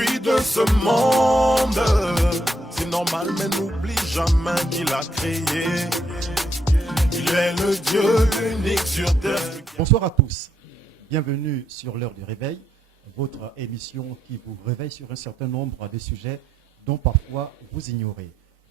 produit de ce monde. C'est normal, mais n'oublie jamais qu'il a créé. Il est le Dieu unique sur terre. Bonsoir à tous. Bienvenue sur l'heure du réveil, votre émission qui vous réveille sur un certain nombre de sujets dont parfois vous ignorez.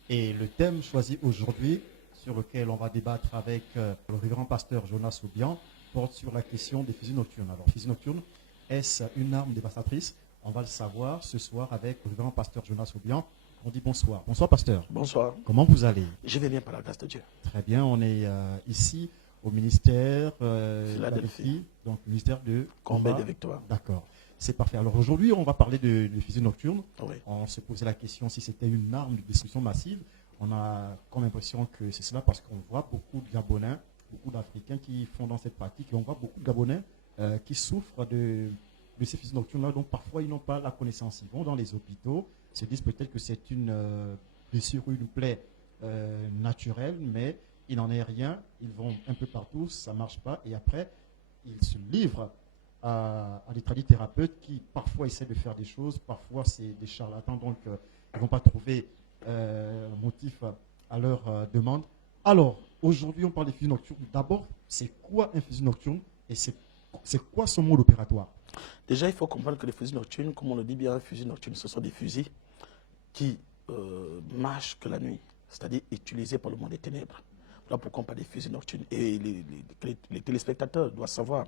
Et le thème choisi aujourd'hui, sur lequel on va débattre avec le révérend pasteur Jonas Oubian, porte sur la question des fusils nocturnes. Alors, fusils nocturnes, est-ce une arme dévastatrice? On va le savoir ce soir avec le révérend pasteur Jonas Oubian. On dit bonsoir. Bonsoir, pasteur. Bonsoir. Comment vous allez? Je vais bien par la grâce de Dieu. Très bien. On est ici au ministère Philadelphie, donc ministère de Combat des Victoires. D'accord. C'est parfait. Alors aujourd'hui, on va parler de fusils nocturnes. Oui. On se posait la question si c'était une arme de destruction massive. On a comme l'impression que c'est cela parce qu'on voit beaucoup de Gabonais, beaucoup d'Africains qui font dans cette pratique et on voit beaucoup de Gabonais qui souffrent de ces fusils nocturnes-là. Donc parfois, ils n'ont pas la connaissance. Ils vont dans les hôpitaux, se disent peut-être que c'est une blessure, une plaie naturelle, mais il n'en est rien. Ils vont un peu partout, ça ne marche pas. Et après, ils se livrent à des tradithérapeutes qui parfois essaient de faire des choses, parfois c'est des charlatans, donc ils ne vont pas trouver motif à leur demande. Alors, aujourd'hui, on parle des fusils nocturnes. D'abord, c'est quoi un fusil nocturne et c'est quoi son mode opératoire? Déjà, il faut comprendre que les fusils nocturnes, comme on le dit bien, un fusil nocturne, ce sont des fusils qui marchent que la nuit, c'est-à-dire utilisés par le monde des ténèbres. Voilà pourquoi on parle des fusils nocturnes. Et les téléspectateurs doivent savoir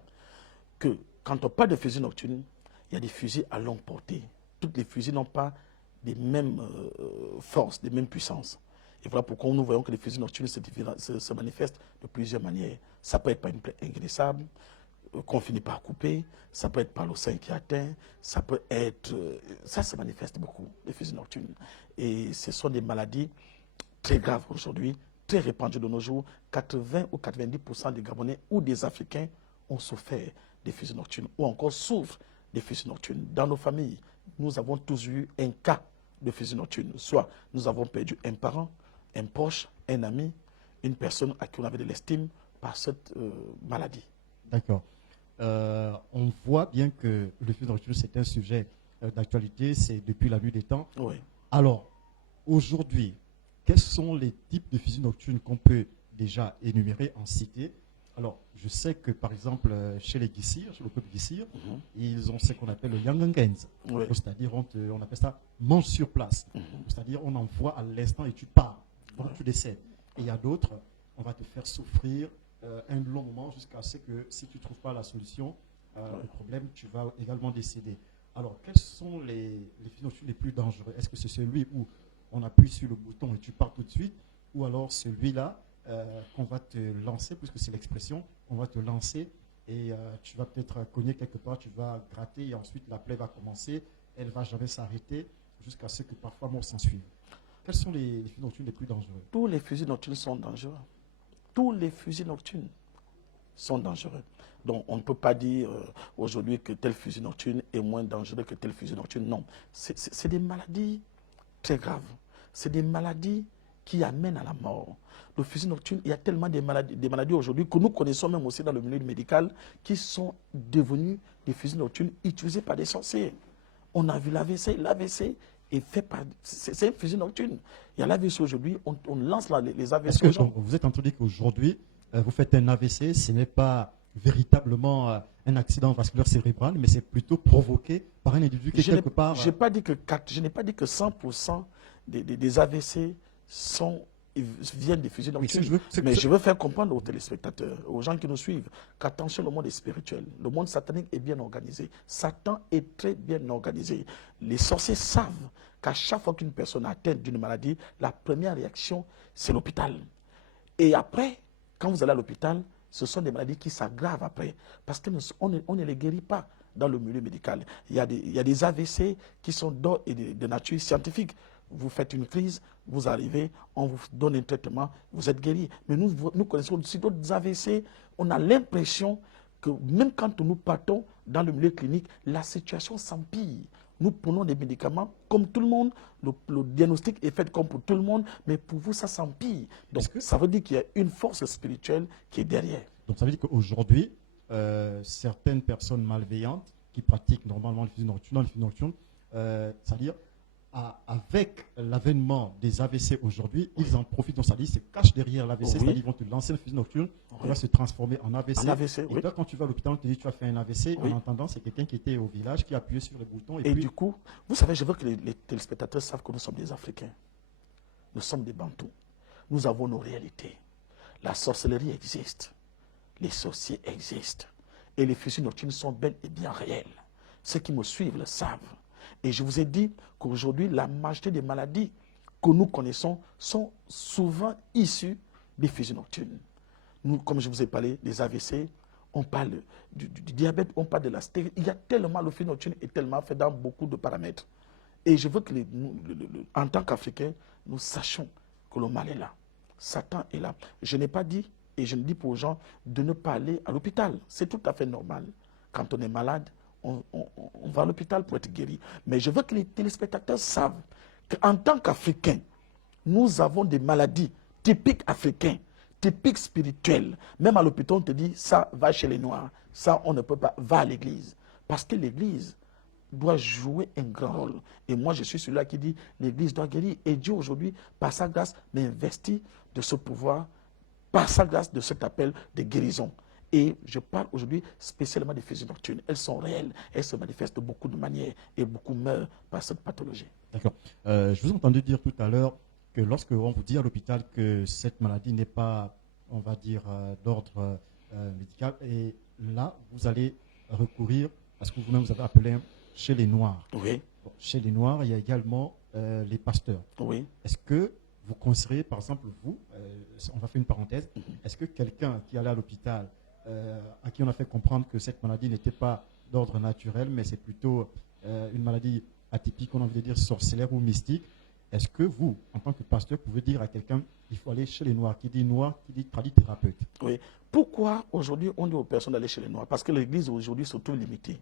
que quand on parle de fusils nocturnes, il y a des fusils à longue portée. Toutes les fusils n'ont pas les mêmes forces, les mêmes puissances. Et voilà pourquoi nous voyons que les fusils nocturnes se manifestent de plusieurs manières. Ça peut être par une plaie inguérissable, qu'on finit par couper, ça peut être par le sein qui atteint, ça peut être... ça se manifeste beaucoup, les fusils nocturnes. Et ce sont des maladies très graves aujourd'hui, très répandues de nos jours. 80 ou 90% des Gabonais ou des Africains ont souffert des fusils nocturnes ou encore souffrent des fusils nocturnes. Dans nos familles, nous avons tous eu un cas de fusils nocturnes. Soit nous avons perdu un parent, un proche, un ami, une personne à qui on avait de l'estime par cette maladie. D'accord. On voit bien que le fusil nocturne, c'est un sujet d'actualité, c'est depuis la nuit des temps. Oui. Alors, aujourd'hui, quels sont les types de fusils nocturnes qu'on peut déjà énumérer en cité? Alors, je sais que, par exemple, chez les Gissir, chez le peuple Gissir, ils ont ce qu'on appelle le Yangangens. Oui. C'est-à-dire, on appelle ça mange sur place. C'est-à-dire, on envoie à l'instant et tu pars. Donc, tu décèdes. Et il y a d'autres, on va te faire souffrir un long moment jusqu'à ce que, si tu ne trouves pas la solution au problème, tu vas également décéder. Alors, quels sont les fusils nocturnes les plus dangereux? Est-ce que c'est celui où on appuie sur le bouton et tu pars tout de suite? Ou alors celui-là qu'on va te lancer, puisque c'est l'expression, on va te lancer et tu vas peut-être cogner quelque part, tu vas gratter et ensuite la plaie va commencer, elle ne va jamais s'arrêter jusqu'à ce que parfois mort s'en suive. Quels sont les fusils nocturnes les plus dangereux? Tous les fusils nocturnes sont dangereux. Tous les fusils nocturnes sont dangereux. Donc on ne peut pas dire aujourd'hui que tel fusil nocturne est moins dangereux que tel fusil nocturne. Non, c'est des maladies très graves. C'est des maladies qui amènent à la mort. Le fusil nocturne, il y a tellement de maladies aujourd'hui que nous connaissons même aussi dans le milieu médical qui sont devenues des fusils nocturnes utilisés par des sorciers. On a vu l'AVC. L'AVC est fait par... C'est un fusil nocturne. Il y a l'AVC aujourd'hui, on lance les AVC. Est-ce que vous êtes en train de dire qu'aujourd'hui, vous faites un AVC, ce n'est pas véritablement un accident vasculaire cérébral, mais c'est plutôt provoqué par un individu qui est quelque part... Je n'ai pas dit que 100% des AVC viennent des fusils nocturnes. Mais je veux faire comprendre aux téléspectateurs, aux gens qui nous suivent, qu'attention, le monde est spirituel. Le monde satanique est bien organisé. Satan est très bien organisé. Les sorciers savent qu'à chaque fois qu'une personne est atteinte d'une maladie, la première réaction, c'est l'hôpital. Et après, quand vous allez à l'hôpital, ce sont des maladies qui s'aggravent après. Parce qu'on ne les guérit pas dans le milieu médical. Il y a des AVC qui sont de nature scientifique. Vous faites une crise, vous arrivez, on vous donne un traitement, vous êtes guéri. Mais nous connaissons aussi d'autres AVC. On a l'impression que même quand nous partons dans le milieu clinique, la situation s'empire. Nous prenons des médicaments comme tout le monde, le diagnostic est fait comme pour tout le monde, mais pour vous, ça s'empire. Donc, ça veut dire qu'il y a une force spirituelle qui est derrière. Donc, ça veut dire qu'aujourd'hui, certaines personnes malveillantes qui pratiquent normalement le fusil nocturne, c'est-à-dire, avec l'avènement des AVC aujourd'hui, ils en profitent. Donc, c'est-à-dire, ils se cachent derrière l'AVC, c'est-à-dire, ils vont te lancer une fusil nocturne qui va se transformer en AVC. En AVC, et toi, quand tu vas à l'hôpital, on te dit tu as fait un AVC. En entendant, c'est quelqu'un qui était au village, qui a appuyé sur le bouton. Et puis, du coup, vous savez, je veux que les téléspectateurs savent que nous sommes des Africains. Nous sommes des Bantous. Nous avons nos réalités. La sorcellerie existe. Les sorciers existent. Et les fusils nocturnes sont bel et bien réels. Ceux qui me suivent le savent. Et je vous ai dit qu'aujourd'hui, la majorité des maladies que nous connaissons sont souvent issues des fusils nocturnes. Nous, comme je vous ai parlé des AVC, on parle du diabète, on parle de la stérile. Il y a tellement, le fusil nocturne est tellement fait dans beaucoup de paramètres. Et je veux que, en tant qu'Africains, nous sachions que le mal est là. Satan est là. Je n'ai pas dit, et je ne dis pas aux gens, de ne pas aller à l'hôpital. C'est tout à fait normal. Quand on est malade, on va à l'hôpital pour être guéri. Mais je veux que les téléspectateurs savent qu'en tant qu'Africains, nous avons des maladies typiques africaines, typiques spirituelles. Même à l'hôpital, on te dit, ça va chez les Noirs. Ça, on ne peut pas. Va à l'église. Parce que l'église doit jouer un grand rôle. Et moi, je suis celui-là qui dit, l'église doit guérir. Et Dieu, aujourd'hui, par sa grâce, m'investit de ce pouvoir, par sa grâce, de cet appel de guérison. Et je parle aujourd'hui spécialement des fusils nocturnes. Elles sont réelles, elles se manifestent de beaucoup de manières et beaucoup meurent par cette pathologie. D'accord. Je vous ai entendu dire tout à l'heure que lorsque on vous dit à l'hôpital que cette maladie n'est pas, on va dire, d'ordre médical, et là, vous allez recourir à ce que vous-même vous avez appelé chez les Noirs. Oui. Bon, chez les Noirs, il y a également les pasteurs. Oui. Est-ce que vous conseillez, par exemple, vous, on va faire une parenthèse, est-ce que quelqu'un qui allait à l'hôpital, à qui on a fait comprendre que cette maladie n'était pas d'ordre naturel, mais c'est plutôt une maladie atypique, on a envie de dire sorcellaire ou mystique, est-ce que vous, en tant que pasteur, pouvez dire à quelqu'un il faut aller chez les Noirs, qui dit noir, qui dit tradithérapeute? Oui. Pourquoi aujourd'hui on dit aux personnes d'aller chez les Noirs? Parce que l'Église aujourd'hui se trouve limitée.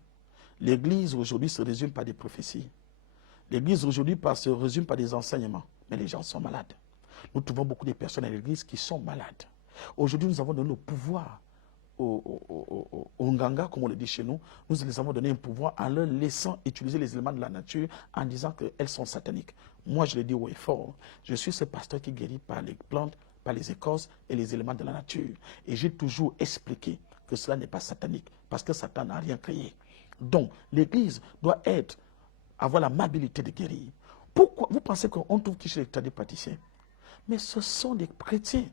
L'Église aujourd'hui se résume par des prophéties. L'Église aujourd'hui se résume par des enseignements. Mais les gens sont malades. Nous trouvons beaucoup de personnes à l'Église qui sont malades. Aujourd'hui, nous avons donné le pouvoir aux Nganga, comme on le dit chez nous. Nous les avons donné un pouvoir en leur laissant utiliser les éléments de la nature en disant qu'elles sont sataniques. Moi, je le dis haut et fort. Je suis ce pasteur qui guérit par les plantes, par les écorces et les éléments de la nature. Et j'ai toujours expliqué que cela n'est pas satanique, parce que Satan n'a rien créé. Donc, l'Église doit avoir l'amabilité de guérir. Pourquoi vous pensez qu'on trouve qui chez les tradipraticiens? Mais ce sont des chrétiens.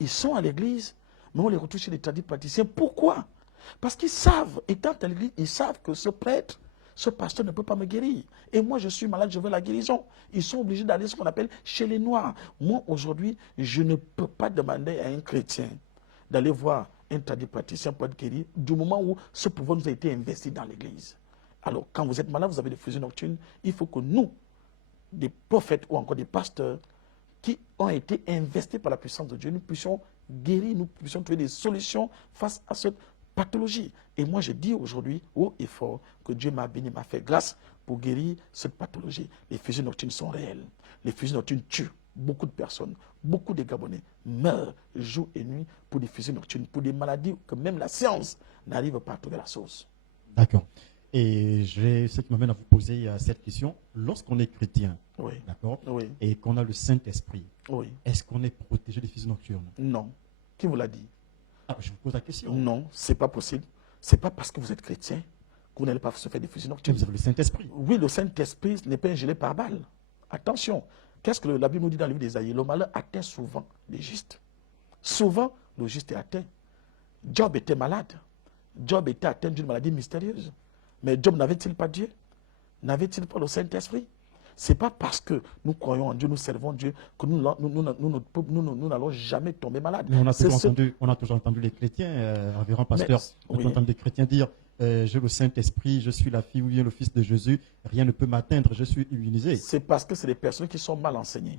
Ils sont à l'église, mais on les retrouve chez les tradipraticiens. Pourquoi? Parce qu'ils savent, étant à l'église, ils savent que ce prêtre, ce pasteur ne peut pas me guérir. Et moi, je suis malade, je veux la guérison. Ils sont obligés d'aller ce qu'on appelle chez les Noirs. Moi, aujourd'hui, je ne peux pas demander à un chrétien d'aller voir un tradipraticien pour être guéri du moment où ce pouvoir nous a été investi dans l'église. Alors, quand vous êtes malade, vous avez des fusils nocturnes, il faut que nous, des prophètes ou encore des pasteurs qui ont été investis par la puissance de Dieu, nous puissions guérir, nous puissions trouver des solutions face à cette pathologie. Et moi, je dis aujourd'hui, haut et fort, que Dieu m'a béni, m'a fait grâce pour guérir cette pathologie. Les fusils nocturnes sont réels. Les fusils nocturnes tuent beaucoup de personnes. Beaucoup de Gabonais meurent jour et nuit pour des fusils nocturnes, pour des maladies que même la science n'arrive pas à trouver la source. D'accord. Et ce qui m'amène à vous poser cette question. Lorsqu'on est chrétien, oui, d'accord, oui, et qu'on a le Saint-Esprit, oui, est-ce qu'on est protégé des fusils nocturnes? Non. Qui vous l'a dit? Ah, je vous pose la question. Non, ce n'est pas possible. Ce n'est pas parce que vous êtes chrétien que vous n'allez pas se faire des fusils nocturnes. Vous avez le Saint-Esprit. Oui, le Saint-Esprit n'est pas un gilet pare-balles. Attention, qu'est-ce que la Bible nous dit dans le livre d'Ésaïe? Le malheur atteint souvent les justes. Souvent, le juste est atteint. Job était malade. Job était atteint d'une maladie mystérieuse. Mais Job n'avait-il pas Dieu? N'avait-il pas le Saint-Esprit? Ce n'est pas parce que nous croyons en Dieu, nous servons Dieu, que nous n'allons jamais tomber malades. Mais on a toujours entendu les chrétiens, révérend pasteur, on a entendu des chrétiens dire j'ai le Saint-Esprit, je suis la fille ou bien le fils de Jésus, rien ne peut m'atteindre, je suis immunisé. C'est parce que c'est des personnes qui sont mal enseignées.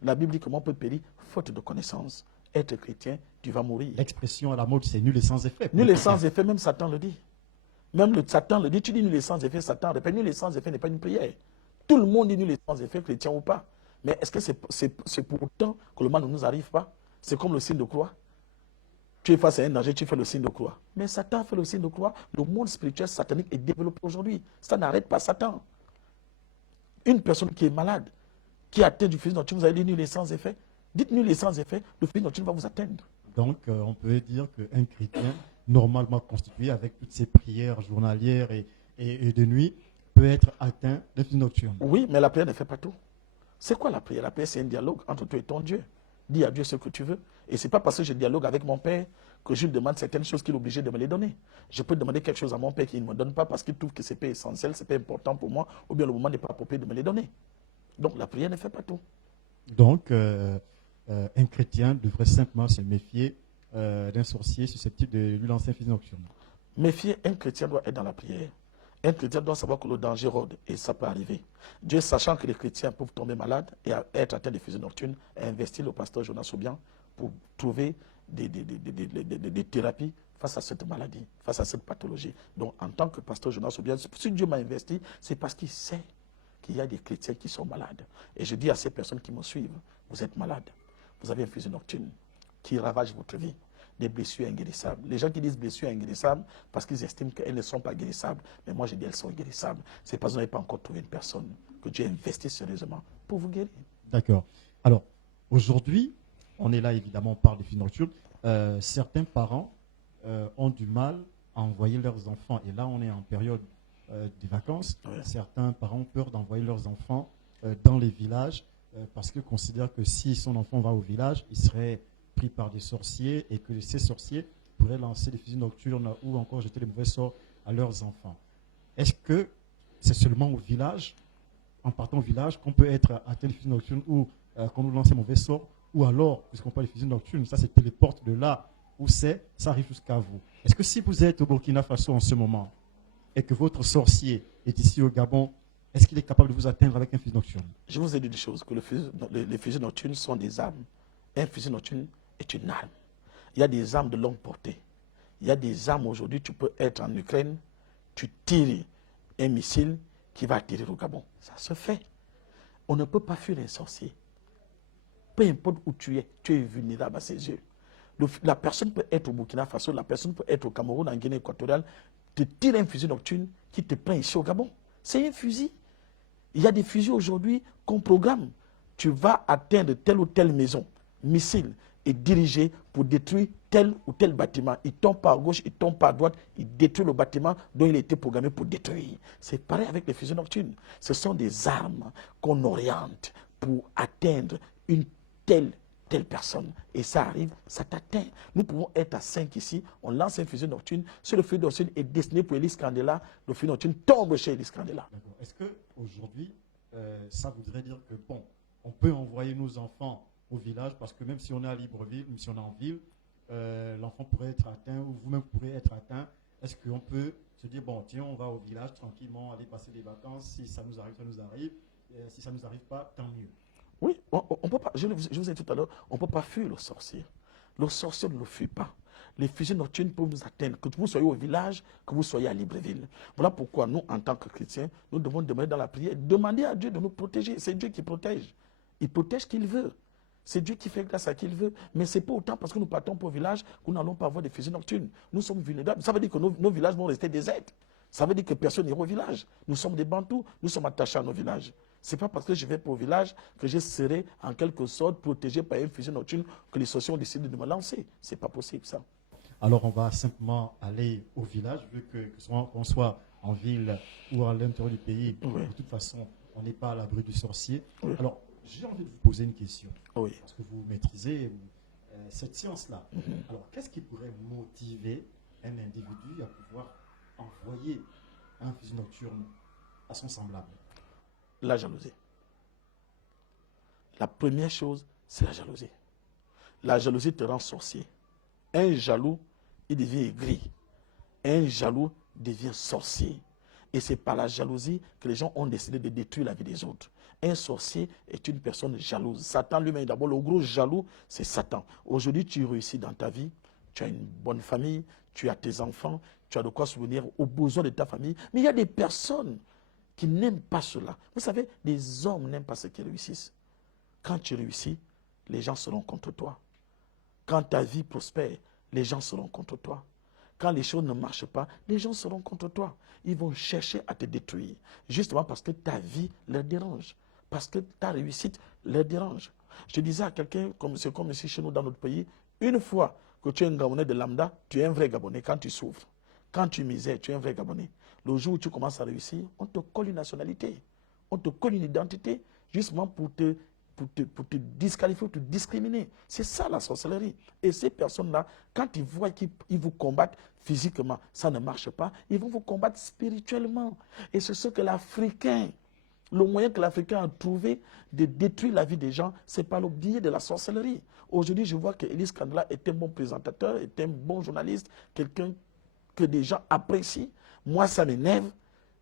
La Bible dit comment on peut périr faute de connaissance. Être chrétien, tu vas mourir. L'expression à la mode, c'est nul et sans effet. Nul et sans effet, même Satan le dit. Même Satan le dit, tu dis nul et sans effet, Satan répète, nul et sans effet n'est pas une prière. Tout le monde dit nul et sans effet, chrétien ou pas. Mais est-ce que c'est pour autant que le mal ne nous arrive pas? C'est comme le signe de croix. Tu es face à un danger, tu fais le signe de croix. Mais Satan fait le signe de croix. Le monde spirituel satanique est développé aujourd'hui. Ça n'arrête pas Satan. Une personne qui est malade, qui atteint du fusée nocturne, vous allez dire les sans effets. Dites-nous les sans effets, le fusée nocturne va vous atteindre. Donc, on peut dire qu'un chrétien, normalement constitué avec toutes ses prières journalières et de nuit, peut être atteint d'un fusée nocturne. Oui, mais la prière ne fait pas tout. C'est quoi la prière? La prière, c'est un dialogue entre toi et ton Dieu. Dis à Dieu ce que tu veux. Et ce n'est pas parce que je dialogue avec mon Père que je lui demande certaines choses qu'il est obligé de me les donner. Je peux demander quelque chose à mon Père qu'il ne me donne pas parce qu'il trouve que ce n'est pas essentiel, ce n'est pas important pour moi, ou bien le moment n'est pas approprié de me les donner. Donc la prière ne fait pas tout. Donc, un chrétien devrait simplement se méfier d'un sorcier susceptible de lui lancer un fusée nocturne. Méfier, un chrétien doit être dans la prière. Un chrétien doit savoir que le danger rôde et ça peut arriver. Dieu, sachant que les chrétiens peuvent tomber malades et être atteints de fusées nocturnes, a investi le pasteur Jonas Soubian pour trouver des thérapies face à cette maladie, face à cette pathologie. Donc, en tant que pasteur Jonas Soubian, si Dieu m'a investi, c'est parce qu'il sait qu'il y a des chrétiens qui sont malades. Et je dis à ces personnes qui me suivent, vous êtes malades, vous avez une fusée nocturne qui ravage votre vie. Des blessures inguérissables. Les gens qui disent blessures inguérissables parce qu'ils estiment qu'elles ne sont pas guérissables. Mais moi, je dis qu'elles sont guérissables. C'est parce que vous n'avez pas encore trouvé une personne que Dieu a investi sérieusement pour vous guérir. D'accord. Alors, aujourd'hui, on est là, évidemment, on parle des fusées nocturnes. Certains parents ont du mal à envoyer leurs enfants. Et là, on est en période des vacances. Oui. Certains parents ont peur d'envoyer leurs enfants dans les villages parce qu'ils considèrent que si son enfant va au village, il serait pris par des sorciers et que ces sorciers pourraient lancer des fusées nocturnes ou encore jeter des mauvais sorts à leurs enfants. Est-ce que c'est seulement au village, en partant au village, qu'on peut être atteint de fusées nocturnes ou qu'on nous lance un mauvais sort, ou alors, puisqu'on parle de fusées nocturnes, ça se téléporte de là où c'est, ça arrive jusqu'à vous. Est-ce que si vous êtes au Burkina Faso en ce moment et que votre sorcier est ici au Gabon, est-ce qu'il est capable de vous atteindre avec un fusil nocturne? Je vous ai dit des choses, que les fusées nocturnes sont des armes. Un fusil nocturne est une arme. Il y a des armes de longue portée. Il y a des armes aujourd'hui, tu peux être en Ukraine, tu tires un missile qui va atterrir au Gabon. Ça se fait. On ne peut pas fuir un sorcier. Peu importe où tu es vulnérable à ses yeux. La personne peut être au Burkina Faso, la personne peut être au Cameroun, en Guinée équatoriale, te tire un fusil nocturne qui te prend ici au Gabon. C'est un fusil. Il y a des fusils aujourd'hui qu'on programme. Tu vas atteindre telle ou telle maison, missile, et dirigé pour détruire tel ou tel bâtiment. Il tombe pas à gauche, il tombe pas à droite, il détruit le bâtiment dont il a été programmé pour détruire. C'est pareil avec les fusils nocturnes. Ce sont des armes qu'on oriente pour atteindre une telle personne. Et ça arrive, ça t'atteint. Nous pouvons être à 5 ici, on lance un fusil nocturne. Si le fusil nocturne est destiné pour Elis Candela, le fusil nocturne tombe chez Elis Candela. Est-ce qu'aujourd'hui, ça voudrait dire que, bon, on peut envoyer nos enfants au village parce que même si on est à Libreville, même si on est en ville, l'enfant pourrait être atteint ou vous-même pourrez être atteint. Est-ce qu'on peut se dire, bon, tiens, on va au village tranquillement, aller passer des vacances, si ça nous arrive, ça nous arrive. Si ça ne nous arrive pas, tant mieux. Oui, on peut pas, je vous ai dit tout à l'heure, on ne peut pas fuir le sorcier. Le sorcier ne le fuit pas. Les fusées nocturnes peuvent nous atteindre, que vous soyez au village, que vous soyez à Libreville. Voilà pourquoi nous, en tant que chrétiens, nous devons demander dans la prière, demander à Dieu de nous protéger. C'est Dieu qui protège. Il protège qu'il veut. C'est Dieu qui fait grâce à qui il veut. Mais ce n'est pas autant parce que nous partons pour le village que nous n'allons pas avoir des fusées nocturnes. Nous sommes vulnérables. Ça veut dire que nos villages vont rester déserts. Ça veut dire que personne n'ira au village. Nous sommes des Bantous, nous sommes attachés à nos villages. Ce n'est pas parce que je vais pour le village que je serai en quelque sorte protégé par une fusée nocturne que les sorciers ont décidé de me lancer. Ce n'est pas possible ça. Alors on va simplement aller au village, vu qu'on soit en ville ou à l'intérieur du pays. Oui. De toute façon, on n'est pas à l'abri du sorcier. Oui. Alors, j'ai envie de vous poser une question. Oui. Parce que vous maîtrisez cette science-là. Alors, qu'est-ce qui pourrait motiver un individu à pouvoir envoyer un fusil nocturne à son semblable? La jalousie. La première chose, c'est la jalousie. La jalousie te rend sorcier. Un jaloux, il devient aigri. Un jaloux devient sorcier. Et c'est par la jalousie que les gens ont décidé de détruire la vie des autres. Un sorcier est une personne jalouse. Satan lui-même, d'abord, le gros jaloux, c'est Satan. Aujourd'hui, tu réussis dans ta vie, tu as une bonne famille, tu as tes enfants, tu as de quoi souvenir aux besoins de ta famille. Mais il y a des personnes qui n'aiment pas cela. Vous savez, les hommes n'aiment pas ceux qui réussissent. Quand tu réussis, les gens seront contre toi. Quand ta vie prospère, les gens seront contre toi. quand les choses ne marchent pas, les gens seront contre toi. Ils vont chercher à te détruire, justement parce que ta vie leur dérange, parce que ta réussite leur dérange. Je disais à quelqu'un, c'est comme ici chez nous dans notre pays, une fois que tu es un Gabonais de lambda, tu es un vrai Gabonais quand tu souffres. Quand tu misères, tu es un vrai Gabonais. Le jour où tu commences à réussir, on te colle une nationalité, on te colle une identité, justement pour te disqualifier, pour te discriminer. C'est ça la sorcellerie. Et ces personnes-là, quand ils voient qu'ils vous combattent physiquement, ça ne marche pas, ils vont vous combattre spirituellement. Et c'est ce que l'Africain, le moyen que l'Africain a trouvé de détruire la vie des gens, c'est par le biais de la sorcellerie. Aujourd'hui, je vois que Ellis Kandala est un bon présentateur, est un bon journaliste, quelqu'un que des gens apprécient. Moi, ça m'énerve.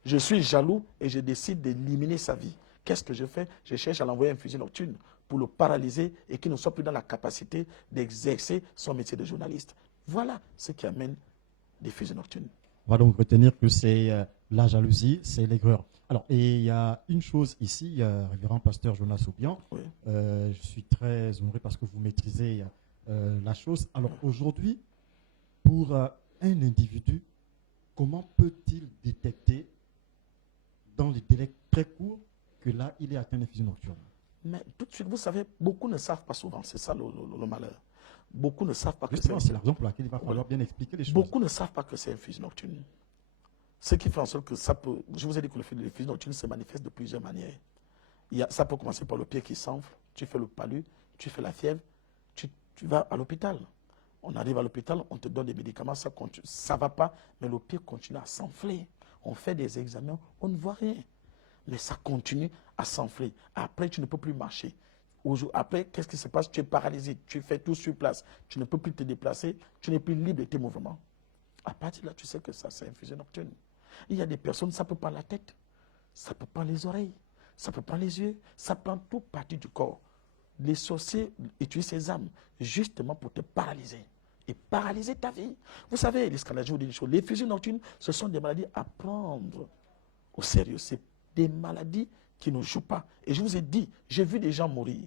Je suis jaloux et je décide d'éliminer sa vie. Qu'est-ce que je fais? Je cherche à l'envoyer un fusil nocturne pour le paralyser et qu'il ne soit plus dans la capacité d'exercer son métier de journaliste. Voilà ce qui amène des fusils nocturnes. On va donc retenir que c'est la jalousie, c'est l'aigreur. Alors, et il y a une chose ici, révérend pasteur Jonas Oubian, Oui. je suis très honoré parce que vous maîtrisez la chose. Alors aujourd'hui, pour un individu, comment peut-il détecter dans les délais très courts que là, il est atteint d'un fusil nocturne? Mais tout de suite, vous savez, beaucoup ne savent pas souvent, c'est ça le malheur. Beaucoup ne savent pas que Justement, c'est la raison pour laquelle il va falloir bien expliquer les choses. Beaucoup ne savent pas que c'est un fusil nocturne. Ce qui fait en sorte que ça peut... Je vous ai dit que le fusil nocturne se manifeste de plusieurs manières. Ça peut commencer par le pied qui s'enfle, tu fais le palu, tu fais la fièvre, tu vas à l'hôpital. On arrive à l'hôpital, on te donne des médicaments, ça ne va pas, mais le pied continue à s'enfler. On fait des examens, on ne voit rien. Mais ça continue à s'enfler. Après, tu ne peux plus marcher. Après, qu'est-ce qui se passe? Tu es paralysé, tu fais tout sur place, tu ne peux plus te déplacer, tu n'es plus libre de tes mouvements. À partir de là, tu sais que ça, c'est un fusil nocturne. Il y a des personnes, ça peut prendre la tête, ça peut prendre les oreilles, ça peut prendre les yeux, ça prend toute partie du corps. Les sorciers utilisent ces armes justement pour te paralyser et paralyser ta vie. Vous savez, les scandales, je vous dis une chose, les fusils nocturnes, ce sont des maladies à prendre au sérieux. C'est des maladies qui ne jouent pas. Et je vous ai dit, j'ai vu des gens mourir.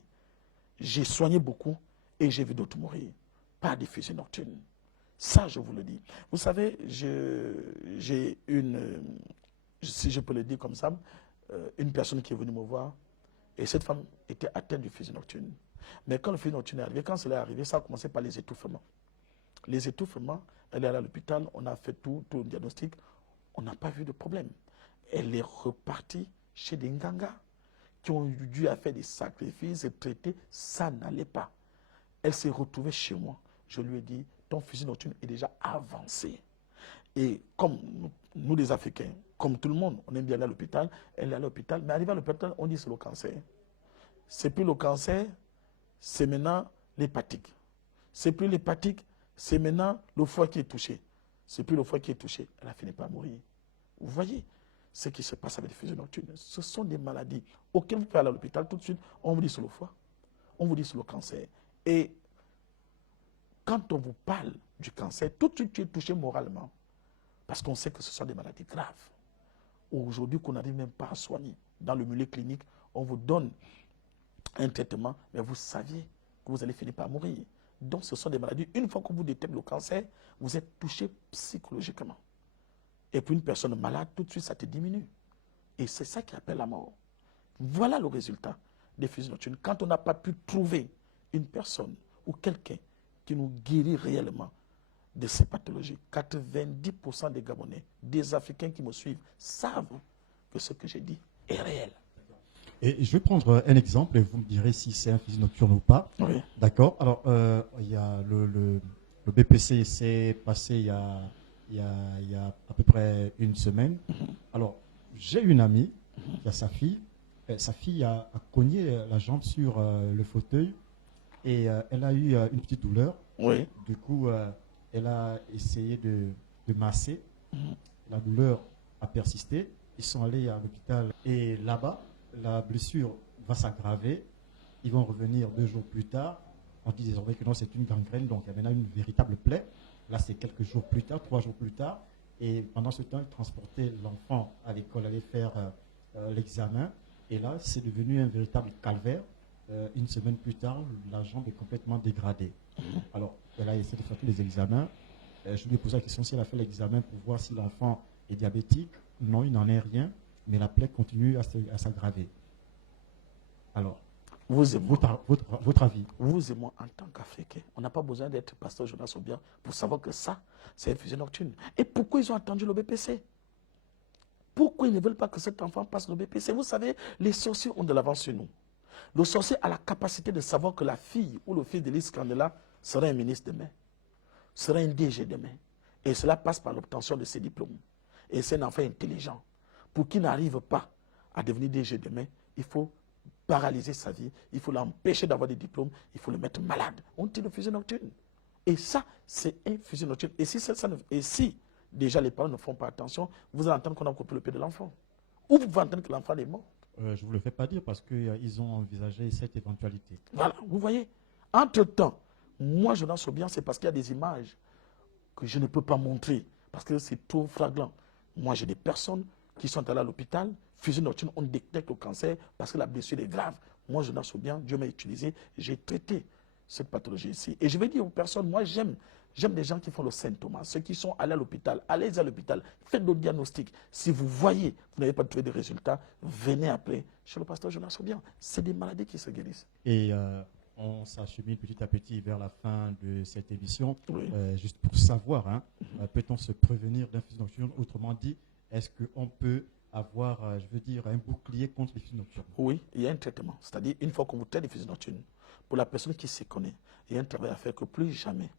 J'ai soigné beaucoup et j'ai vu d'autres mourir. Pas des fusils nocturnes. Ça, je vous le dis. Vous savez, j'ai si je peux le dire comme ça, une personne qui est venue me voir et cette femme était atteinte du fusil nocturne. Mais quand le fusil nocturne est arrivé, quand cela est arrivé, ça a commencé par les étouffements. Les étouffements, elle est allée à l'hôpital, on a fait tout le diagnostic, on n'a pas vu de problème. Elle est repartie chez des Nganga qui ont dû faire des sacrifices et traiter, ça n'allait pas. Elle s'est retrouvée chez moi. Je lui ai dit, ton fusil nocturne est déjà avancé. Et comme nous les Africains, comme tout le monde, on aime bien aller à l'hôpital, elle est à l'hôpital, mais arrivée à l'hôpital, on dit c'est le cancer. C'est plus le cancer, c'est maintenant l'hépatique. C'est plus l'hépatique, c'est maintenant le foie qui est touché. C'est plus le foie qui est touché, elle a fini par mourir. Vous voyez ce qui se passe avec les fusils nocturnes. Ce sont des maladies auxquelles vous pouvez aller à l'hôpital tout de suite, on vous dit c'est le foie, on vous dit c'est le cancer. Et quand on vous parle du cancer, tout de suite tu es touché moralement. Parce qu'on sait que ce sont des maladies graves. Aujourd'hui, qu'on n'arrive même pas à soigner. Dans le milieu clinique, on vous donne un traitement, mais vous saviez que vous allez finir par mourir. Donc ce sont des maladies. Une fois que vous détectez le cancer, vous êtes touché psychologiquement. Et pour une personne malade, tout de suite, ça te diminue. Et c'est ça qui appelle la mort. Voilà le résultat des fusils nocturnes. Quand on n'a pas pu trouver une personne ou quelqu'un qui nous guérit réellement de ces pathologies, 90% des Gabonais, des Africains qui me suivent, savent que ce que j'ai dit est réel. Et je vais prendre un exemple et vous me direz si c'est un fusil nocturne ou pas. Oui. D'accord. Alors, il y a le BPC s'est passé il y a à peu près une semaine. Alors, j'ai une amie qui a sa fille. Sa fille a cogné la jambe sur le fauteuil et elle a eu une petite douleur. Oui. Du coup, elle a essayé de masser. La douleur a persisté. Ils sont allés à l'hôpital et là-bas, la blessure va s'aggraver. Ils vont revenir 2 jours plus tard. On dit désormais que non, c'est une gangrène, donc il y a maintenant une véritable plaie. Là, c'est quelques jours plus tard, 3 jours plus tard. Et pendant ce temps, ils transportaient l'enfant à l'école, aller faire l'examen. Et là, c'est devenu un véritable calvaire. Une semaine plus tard, la jambe est complètement dégradée. Alors, elle a essayé de faire tous les examens. Je lui ai posé la question si elle a fait l'examen pour voir si l'enfant est diabétique. Non, il n'en est rien, mais la plaie continue à s'aggraver. Alors, Vous et moi, votre avis? vous et moi, en tant qu'Africains, on n'a pas besoin d'être pasteur Jonas Obiang pour savoir que ça, c'est une fusée nocturne. Et pourquoi ils ont attendu le BPC? Pourquoi ils ne veulent pas que cet enfant passe le BPC? Vous savez, les sorciers ont de l'avance sur nous. Le sorcier a la capacité de savoir que la fille ou le fils d'Élise Candela sera un ministre demain, sera un DG demain. Et cela passe par l'obtention de ses diplômes. Et c'est un enfant intelligent. Pour qu'il n'arrive pas à devenir DG demain, il faut paralyser sa vie, il faut l'empêcher d'avoir des diplômes, il faut le mettre malade. On tire le fusil nocturne. Et ça, c'est un fusil nocturne. Et si déjà les parents ne font pas attention, vous allez entendre qu'on a coupé le pied de l'enfant. Ou vous pouvez entendre que l'enfant est mort. Je ne vous le fais pas dire parce qu'ils ont envisagé cette éventualité. Voilà, vous voyez. Entre-temps, moi, Jonas Obiang, c'est parce qu'il y a des images que je ne peux pas montrer, parce que c'est trop flagrant. Moi, j'ai des personnes qui sont allées à l'hôpital, fusil nocturne, on détecte le cancer parce que la blessure est grave. Moi, Jonas Obiang, Dieu m'a utilisé, j'ai traité cette pathologie ici. Et je vais dire aux personnes, moi, j'aime des gens qui font le Saint Thomas, ceux qui sont allés à l'hôpital, allez à l'hôpital, faites le diagnostic. Si vous voyez, vous n'avez pas trouvé de résultats, venez après chez le pasteur Jonas Obiang. C'est des maladies qui se guérissent. Et on s'achemine petit à petit vers la fin de cette émission. Oui. Juste pour savoir, hein, peut-on se prévenir d'un fusil nocturne? Autrement dit, est-ce qu'on peut avoir, un bouclier contre les fusils nocturnes? Oui, il y a un traitement. C'est-à-dire, une fois qu'on vous traite des fusils nocturnes, pour la personne qui s'y connaît, il y a un travail à faire que plus jamais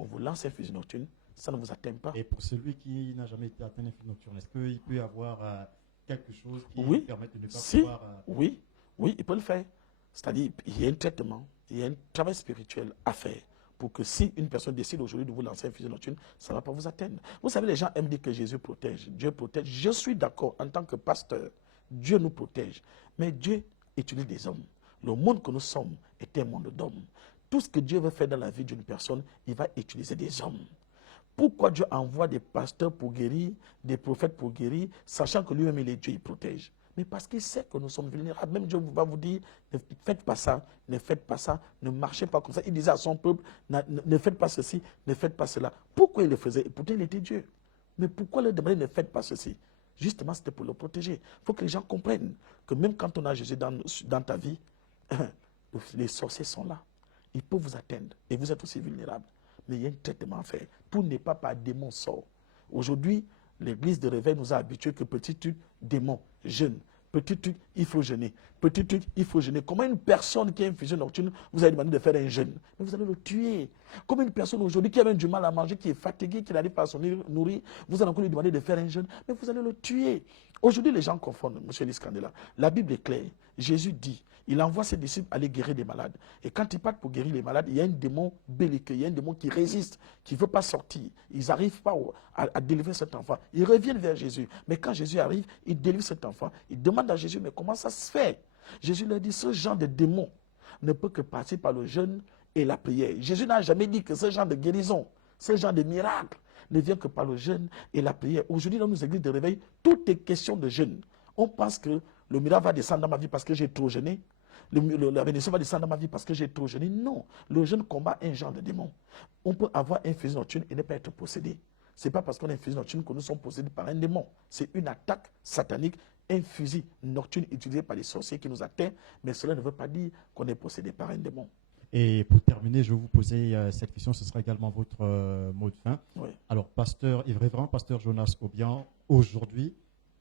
on vous lance un fusil nocturne, ça ne vous atteint pas. Et pour celui qui n'a jamais été atteint d'un fusil nocturne, est-ce qu'il peut avoir quelque chose qui Oui. permet de ne pas Si, pouvoir... oui, il peut le faire. C'est-à-dire, il y a un traitement, il y a un travail spirituel à faire pour que si une personne décide aujourd'hui de vous lancer un fusil nocturne, ça ne va pas vous atteindre. Vous savez, les gens aiment dire que Jésus protège, Dieu protège. Je suis d'accord, en tant que pasteur, Dieu nous protège. Mais Dieu utilise des hommes. Le monde que nous sommes est un monde d'hommes. Tout ce que Dieu veut faire dans la vie d'une personne, il va utiliser des hommes. Pourquoi Dieu envoie des pasteurs pour guérir, des prophètes pour guérir, sachant que lui-même il est Dieu, il protège? Mais parce qu'il sait que nous sommes vulnérables. Même Dieu va vous dire, ne faites pas ça, ne faites pas ça, ne marchez pas comme ça. Il disait à son peuple, ne faites pas ceci, ne faites pas cela. Pourquoi il le faisait? Et pourtant il était Dieu. Mais pourquoi leur demander, ne faites pas ceci? Justement, c'était pour le protéger. Il faut que les gens comprennent que même quand on a Jésus dans ta vie, les sorciers sont là. Ils peuvent vous atteindre et vous êtes aussi vulnérable. Mais il y a un traitement à faire. Tout n'est pas par démon sort. Aujourd'hui, l'église de réveil nous a habitués que petit truc, démon, jeûne. Petit truc, il faut jeûner. Petit truc, il faut jeûner. Comment une personne qui a une fusion nocturne, vous allez demander de faire un jeûne? Mais vous allez le tuer. Comme une personne aujourd'hui qui a même du mal à manger, qui est fatiguée, qui n'arrive pas à se nourrir, vous allez encore lui demander de faire un jeûne. Mais vous allez le tuer. Aujourd'hui, les gens confondent, M. Élise Candela. La Bible est claire. Jésus dit, il envoie ses disciples aller guérir des malades. Et quand ils partent pour guérir les malades, il y a un démon belliqueux, il y a un démon qui résiste, qui ne veut pas sortir. Ils n'arrivent pas à délivrer cet enfant. Ils reviennent vers Jésus. Mais quand Jésus arrive, il délivre cet enfant. Il demande à Jésus, mais comment ça se fait? Jésus leur dit, ce genre de démon ne peut que passer par le jeûne et la prière. Jésus n'a jamais dit que ce genre de guérison, ce genre de miracle ne vient que par le jeûne et la prière. Aujourd'hui, dans nos églises de réveil, tout est question de jeûne. On pense que le miracle va descendre dans ma vie parce que j'ai trop jeûné. La bénédiction va descendre dans ma vie parce que j'ai trop jeûné. Non, le jeûne combat un genre de démon. On peut avoir un fusil nocturne et ne pas être possédé. Ce n'est pas parce qu'on a un fusil nocturne que nous sommes possédés par un démon. C'est une attaque satanique, un fusil nocturne utilisé par les sorciers qui nous atteint, mais cela ne veut pas dire qu'on est possédé par un démon. Et pour terminer, je vais vous poser cette question, ce sera également votre mot de fin. Oui. Alors, pasteur et révérend pasteur Jonas Obiang, aujourd'hui,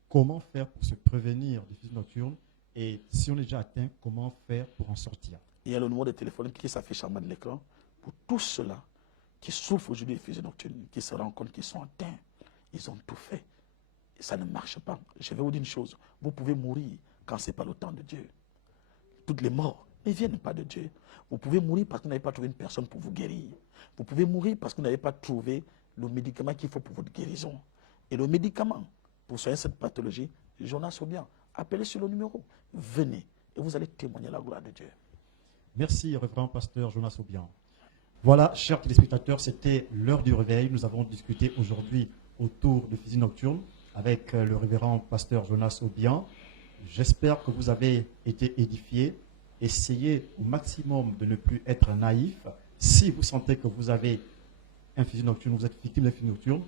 comment faire pour se prévenir des fusil nocturnes? Et si on est déjà atteint, comment faire pour en sortir? Il y a le numéro de téléphone qui s'affiche en bas de l'écran pour tous ceux-là qui souffrent aujourd'hui des fusils nocturnes, qui se rendent compte qu'ils sont atteints. Ils ont tout fait. Et ça ne marche pas. Je vais vous dire une chose. Vous pouvez mourir quand ce n'est pas le temps de Dieu. Toutes les morts ne viennent pas de Dieu. Vous pouvez mourir parce que vous n'avez pas trouvé une personne pour vous guérir. Vous pouvez mourir parce que vous n'avez pas trouvé le médicament qu'il faut pour votre guérison. Et le médicament pour soigner cette pathologie, Jonas Obiang, appelez sur le numéro. Venez et vous allez témoigner la gloire de Dieu. Merci, révérend pasteur Jonas Obiang. Voilà, chers téléspectateurs, c'était l'heure du réveil. Nous avons discuté aujourd'hui autour de fusil nocturne avec le révérend pasteur Jonas Obiang. J'espère que vous avez été édifiés. Essayez au maximum de ne plus être naïf. Si vous sentez que vous avez un fusil nocturne, vous êtes victime d'un fusil nocturne,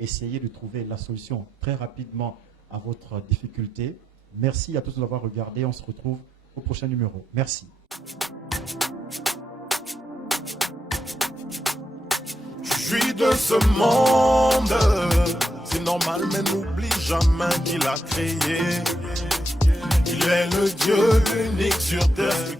essayez de trouver la solution très rapidement à votre difficulté. Merci à tous de nous avoir regardés. On se retrouve au prochain numéro. Merci. Je suis de ce monde, c'est normal, mais n'oublie jamais qu'il a créé. Il est le Dieu unique sur terre.